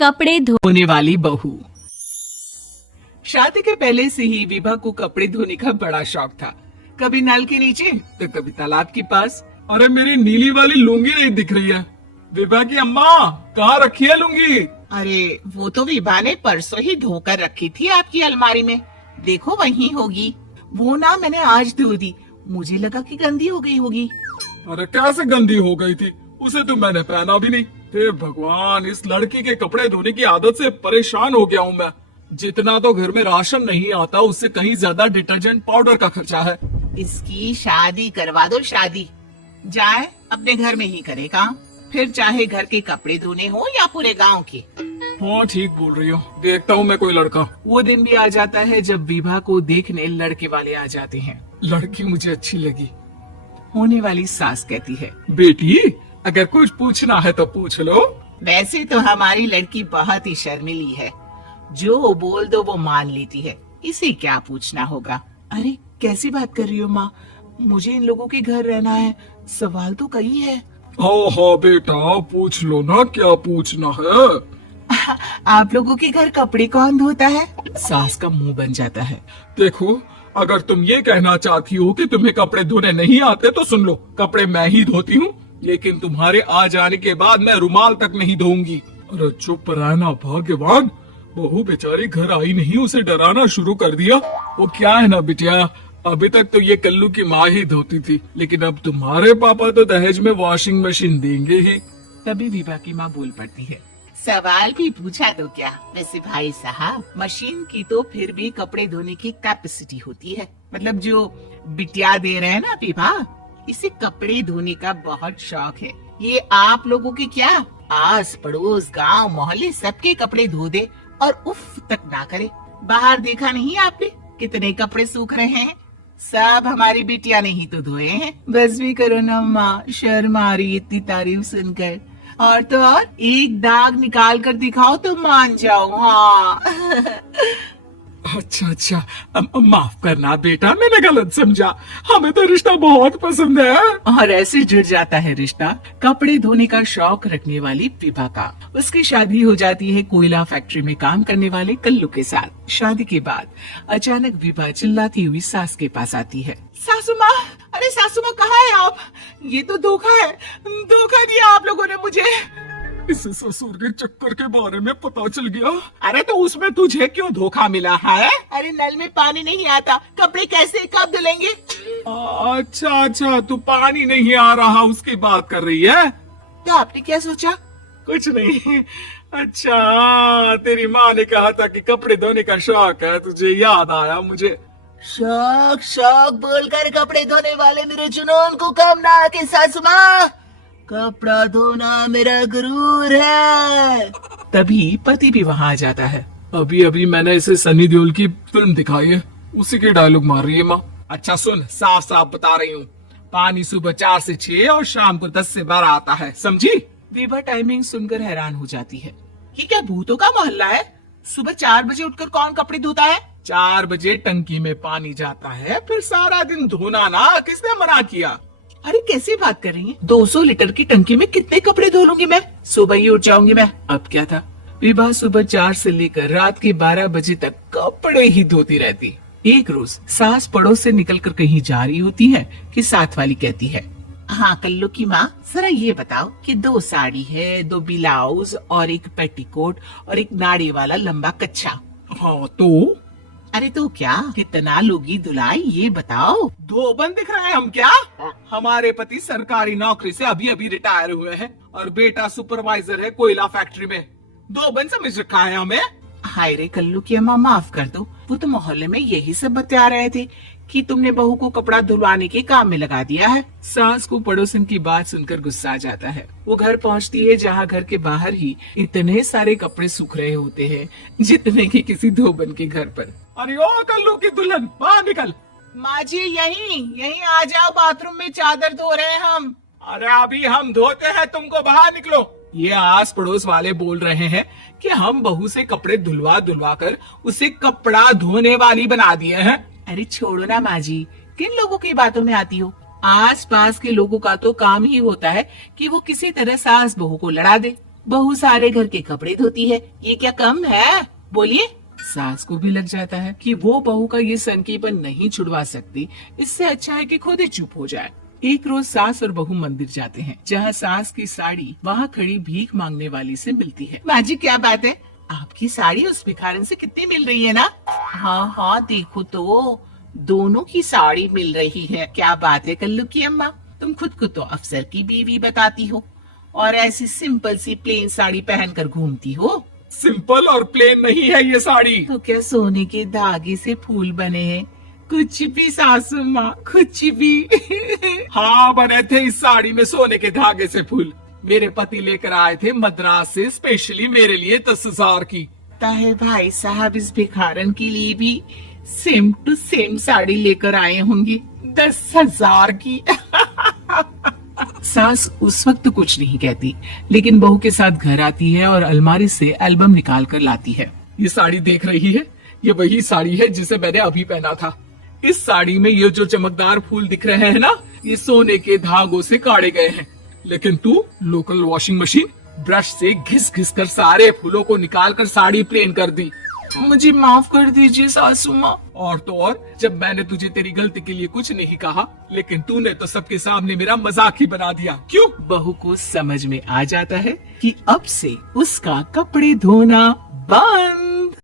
कपड़े धोने वाली बहू। शादी के पहले से ही विभा को कपड़े धोने का बड़ा शौक था। कभी नल के नीचे तो कभी तालाब के पास। अरे मेरी नीली वाली लुंगी नहीं दिख रही है। विभा की अम्मा, कहाँ रखी है लुंगी? अरे वो तो विभा ने परसों ही धोकर रखी थी आपकी अलमारी में, देखो वहीं होगी। वो ना मैंने आज धो दी, मुझे लगा कि गंदी हो गई होगी। अरे कैसे गंदी हो गई थी, उसे तो मैंने पहना भी नहीं। हे भगवान, इस लड़की के कपड़े धोने की आदत से परेशान हो गया हूँ मैं। जितना तो घर में राशन नहीं आता, उससे कहीं ज्यादा डिटर्जेंट पाउडर का खर्चा है। इसकी शादी करवा दो, शादी जाए अपने घर में ही करे काम, फिर चाहे घर के कपड़े धोने हो या पूरे गांव के। हाँ ठीक बोल रही हो, देखता हूँ मैं कोई लड़का। वो दिन भी आ जाता है जब विभा को देखने लड़के वाले आ जाते हैं। लड़की मुझे अच्छी लगी। होने वाली सास कहती है, बेटी अगर कुछ पूछना है तो पूछ लो। वैसे तो हमारी लड़की बहुत ही शर्मीली है, जो बोल दो वो मान लेती है, इसे क्या पूछना होगा। अरे कैसी बात कर रही हो माँ, मुझे इन लोगों के घर रहना है, सवाल तो कई है। हाँ हाँ बेटा, पूछ लो ना, क्या पूछना है। आप लोगों के घर कपड़े कौन धोता है? सास का मुंह बन जाता है। देखो, अगर तुम ये कहना चाहती हो कि तुम्हें कपड़े धोने नहीं आते तो सुन लो, कपड़े मैं ही धोती हूँ, लेकिन तुम्हारे आ जाने के बाद मैं रुमाल तक नहीं धोऊंगी। अरे चुप रहना भाग्यवान, बहू बेचारी घर आई नहीं, उसे डराना शुरू कर दिया। वो क्या है ना बिटिया, अभी तक तो ये कल्लू की माँ ही धोती थी, लेकिन अब तुम्हारे पापा तो दहेज में वॉशिंग मशीन देंगे ही। तभी विभा की माँ बोल पड़ती है, सवाल भी पूछा तो क्या। वैसे भाई साहब, मशीन की तो फिर भी कपड़े धोने की कैपेसिटी होती है, मतलब जो बिटिया दे रहे हैं ना विभा, इसे कपड़े धोने का बहुत शौक है। ये आप लोगों के क्या, आस पड़ोस गांव मोहल्ले सबके कपड़े धो दे और उफ तक ना करे। बाहर देखा नहीं आपने कितने कपड़े सूख रहे हैं, सब हमारी बिटिया ने ही तो धोए हैं। बस भी करो ना माँ, शर्म आ रही इतनी तारीफ सुनकर। और तो और एक दाग निकाल कर दिखाओ तो मान जाओ। हाँ अच्छा, माफ करना बेटा, मैंने गलत समझा। हमें तो रिश्ता बहुत पसंद है। और ऐसे जुड़ जाता है रिश्ता कपड़े धोने का शौक रखने वाली विभा का। उसकी शादी हो जाती है कोयला फैक्ट्री में काम करने वाले कल्लू के साथ। शादी के बाद अचानक विभा चिल्लाती हुई सास के पास आती है, सासू माँ, अरे सासू माँ कहाँ है आप? ये तो धोखा है, धोखा दिया आप लोगों ने मुझे। इसे ससुर के चक्कर के बारे में पता चल गया। अरे तो उसमें तुझे क्यों धोखा मिला है? अरे नल में पानी नहीं आता, कपड़े कैसे कब धुलेंगे? अच्छा, तू पानी नहीं आ रहा उसकी बात कर रही है। तो आपने क्या सोचा? कुछ नहीं। अच्छा, तेरी माँ ने कहा था कि कपड़े धोने का शौक है, तुझे याद आया मुझे। शौक बोलकर कपड़े धोने वाले मेरे जुनून को कम ना आके सासू माँ, कपड़ा धोना मेरा गुरूर है। तभी पति भी वहाँ आ जाता है। अभी मैंने इसे सनी देओल की फिल्म दिखाई है, उसी के डायलॉग मार रही है माँ। अच्छा सुन, साफ साफ बता रही हूँ, पानी सुबह 4 से 6 और शाम को 10 से 12 आता है, समझी? विभा टाइमिंग सुनकर हैरान हो जाती है। ये क्या भूतों का मोहल्ला है? सुबह 4 बजे उठकर कौन कपड़े धोता है? 4 बजे टंकी में पानी जाता है, फिर सारा दिन धोना ना, किसने मना किया? अरे कैसी बात कर रही है, 200 लीटर की टंकी में कितने कपड़े धो लूंगी मैं, सुबह ही उठ जाऊंगी मैं। अब क्या था, विभा सुबह 4 से लेकर रात के 12 बजे तक कपड़े ही धोती रहती। एक रोज सास पड़ोस से निकलकर कहीं जा रही होती है कि साथ वाली कहती है, हाँ कल्लू की माँ, जरा ये बताओ कि 2 साड़ी है, 2 ब्लाउज और एक पेटीकोट और एक नाड़ी वाला लंबा कच्छा। हाँ तो? अरे तो क्या, कितना लोगी धुलाई ये बताओ। धोबन दिख रहे हैं हम क्या? हमारे पति सरकारी नौकरी से अभी रिटायर हुए हैं और बेटा सुपरवाइजर है कोयला फैक्ट्री में। धोबन समझ रखा है हमें? हाय रे कल्लू की अम्मा, माफ कर दो, वो तो मोहल्ले में यही सब बता रहे थे कि तुमने बहू को कपड़ा धुलवाने के काम में लगा दिया है। सास को पड़ोसन की बात सुनकर गुस्सा आ जाता है। वो घर पहुंचती है जहाँ घर के बाहर ही इतने सारे कपड़े सूख रहे होते हैं जितने कि किसी धोबन के घर पर। अरे ओ कल्लू की दुल्हन, बाहर निकल। माँ जी यहीं आ जाओ, बाथरूम में चादर धो रहे हैं हम। अरे अभी हम धोते हैं, तुमको बाहर निकलो। ये आस पड़ोस वाले बोल रहे हैं कि हम बहू से कपड़े धुलवा कर उसे कपड़ा धोने वाली बना दिए हैं। अरे छोड़ो ना माँ जी, किन लोगों की बातों में आती हो। आस पास के लोगों का तो काम ही होता है कि वो किसी तरह सास बहू को लड़ा दे। बहू सारे घर के कपड़े धोती है, ये क्या कम है? बोलिए। सास को भी लग जाता है कि वो बहू का ये सनकीपन नहीं छुड़वा सकती, इससे अच्छा है कि खुद ही चुप हो जाए। एक रोज सास और बहू मंदिर जाते हैं, जहाँ सास की साड़ी वहाँ खड़ी भीख मांगने वाली से मिलती है। माँ जी क्या बात है, आपकी साड़ी उस भिखारन से कितनी मिल रही है ना? हाँ हाँ देखो तो दोनों की साड़ी मिल रही है। क्या बात है कल्लू की अम्मा, तुम खुद को तो अफसर की बीवी बताती हो और ऐसी सिंपल सी प्लेन साड़ी पहनकर घूमती हो। सिंपल और प्लेन नहीं है ये साड़ी। तो क्या सोने के धागे से फूल बने हैं? कुछ भी सासू माँ, कुछ भी। हाँ बने थे इस साड़ी में सोने के धागे से फूल। मेरे पति लेकर आए थे मद्रास से स्पेशली मेरे लिए 10,000 की। ताहे भाई साहब इस भिखारन के लिए भी सेम टू सेम साड़ी लेकर आए होंगे 10,000 की। सास उस वक्त कुछ नहीं कहती, लेकिन बहू के साथ घर आती है और अलमारी से एल्बम निकाल कर लाती है। ये साड़ी देख रही है, ये वही साड़ी है जिसे मैंने अभी पहना था। इस साड़ी में ये जो चमकदार फूल दिख रहे हैं ना, ये सोने के धागों से काटे गए हैं। लेकिन तू लोकल वॉशिंग मशीन ब्रश से घिस घिस कर सारे फूलों को निकाल कर साड़ी प्लेन कर दी। मुझे माफ कर दीजिए सासू माँ। और तो और, जब मैंने तुझे तेरी गलती के लिए कुछ नहीं कहा, लेकिन तूने तो सबके सामने मेरा मजाक ही बना दिया। क्यों? बहू को समझ में आ जाता है कि अब से उसका कपड़े धोना बंद।